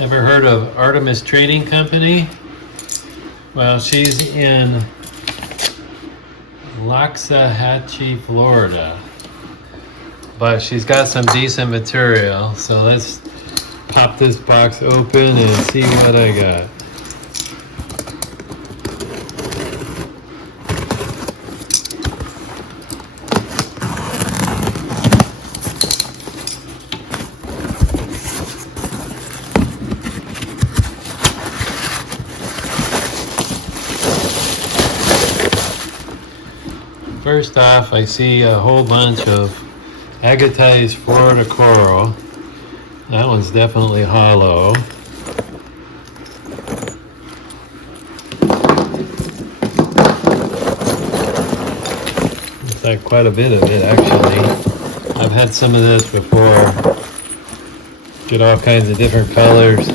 Ever heard of Artemis Trading Company? Well, she's in Waxahachie, Florida. But she's got some decent material. So let's pop this box open and see what I got. First off, I see a whole bunch of Agate's Florida coral. That one's definitely hollow. Looks like quite a bit of it, actually. I've had some of this before. Get all kinds of different colors.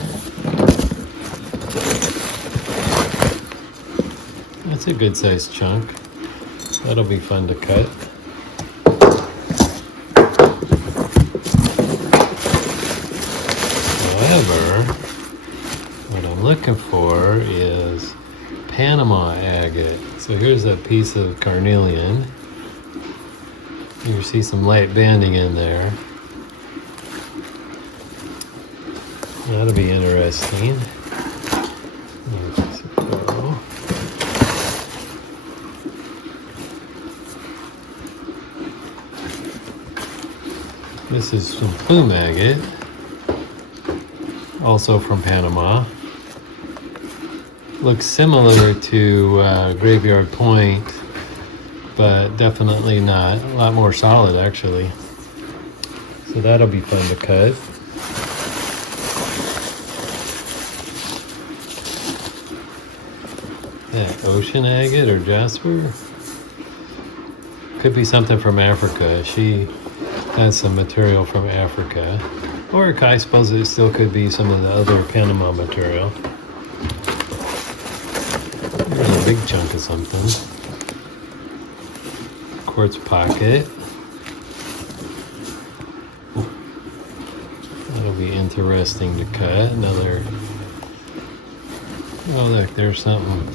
That's a good sized chunk. That'll be fun to cut. However, what I'm looking for is Panama agate. So here's a piece of carnelian. You see some light banding in there. That'll be interesting. This is some plume agate, also from Panama. Looks similar to Graveyard Point, but definitely not. A lot more solid, actually. So that'll be fun to cut. That ocean agate or jasper? Could be something from Africa. She has some material from Africa. Or I suppose it still could be some of the other Panama material. Here's a big chunk of something. Quartz pocket. That'll be interesting to cut. Another, oh look, there's something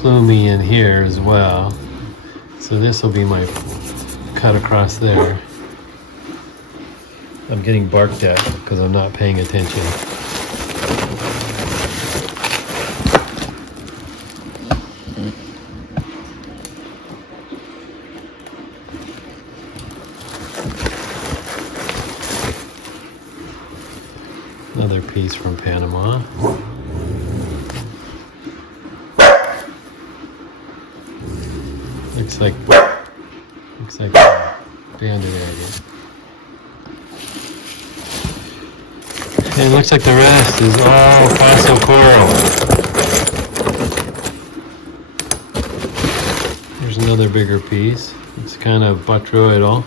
plumy in here as well. So this will be my cut across there. I'm getting barked at because I'm not paying attention. Another piece from Panama. Looks like banded agate. And it looks like the rest is all fossil coral. There's another bigger piece. It's kind of botryoidal.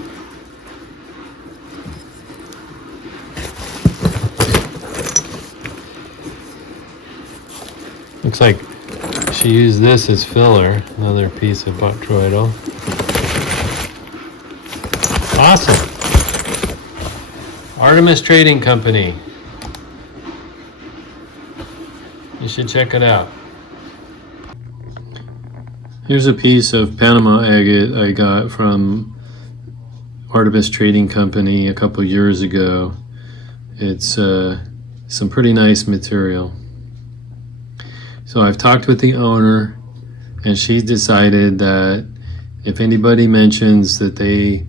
Looks like she used this as filler. Another piece of botryoidal. Awesome. Artemis Trading Company. You should check it out. Here's a piece of Panama agate I got from Artemis Trading Company a couple years ago. It's some pretty nice material. So I've talked with the owner, and she decided that if anybody mentions that they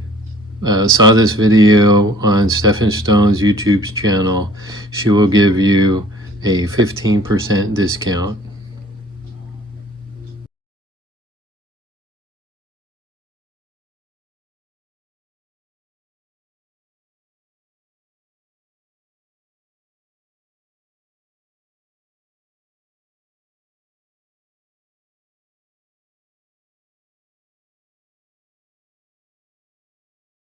saw this video on Stephen Stone's YouTube channel, she will give you a 15% discount.